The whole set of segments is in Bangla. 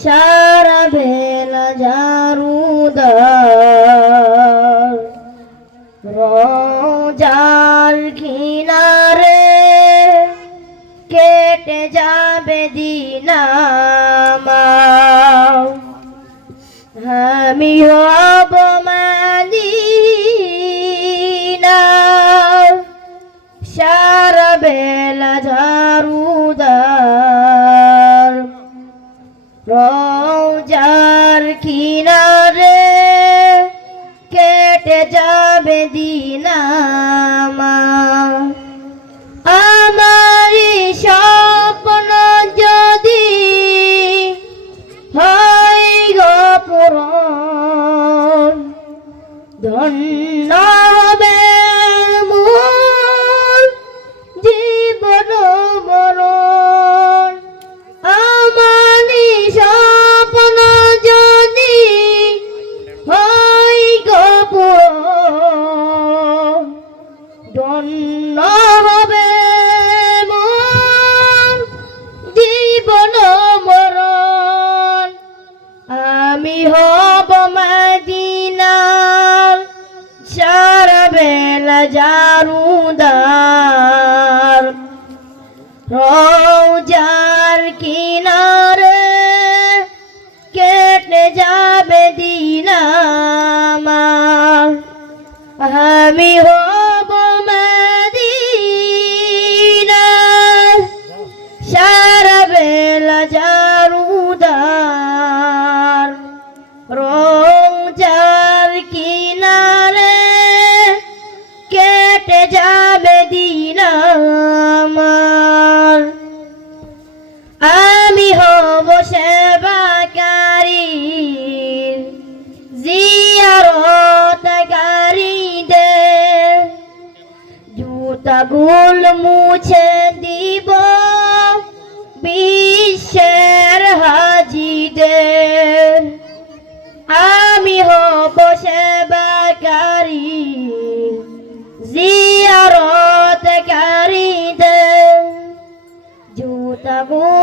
সারা বেলা জারুদার। রোজার কিনারে কেটে যাবে দিনামা আমি হব যার কিনারে কেটে যাবে দিনা जारूदार रोजार किनार केट जाबे दीना मार हमी हो ভুল মুছে দিব বিশ্বের হাজিদের। আমি হব সেবাকারী জিয়ারতকারীদের। জুতাগুলো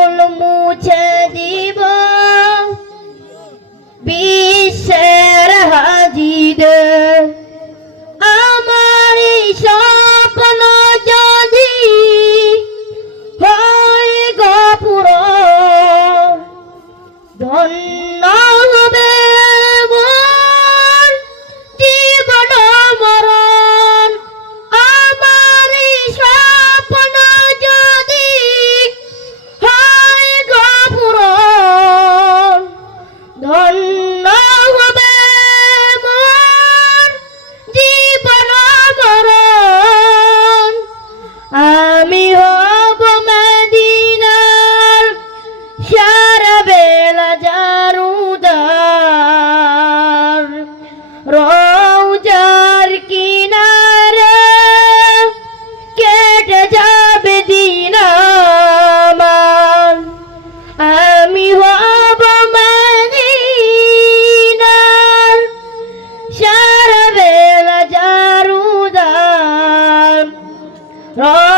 No.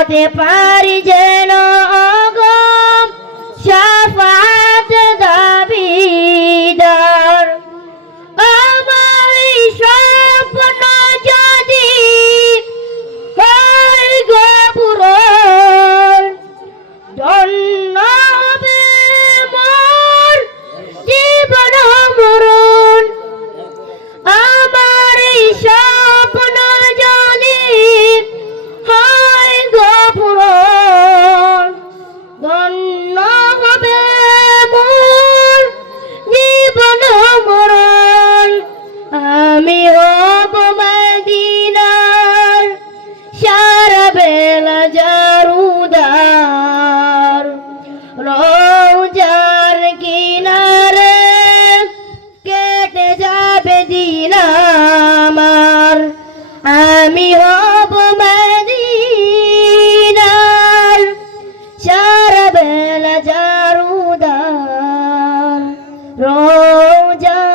পথে পারি যে আমি হব মদিনার সারা বেলা জারুদার রোজা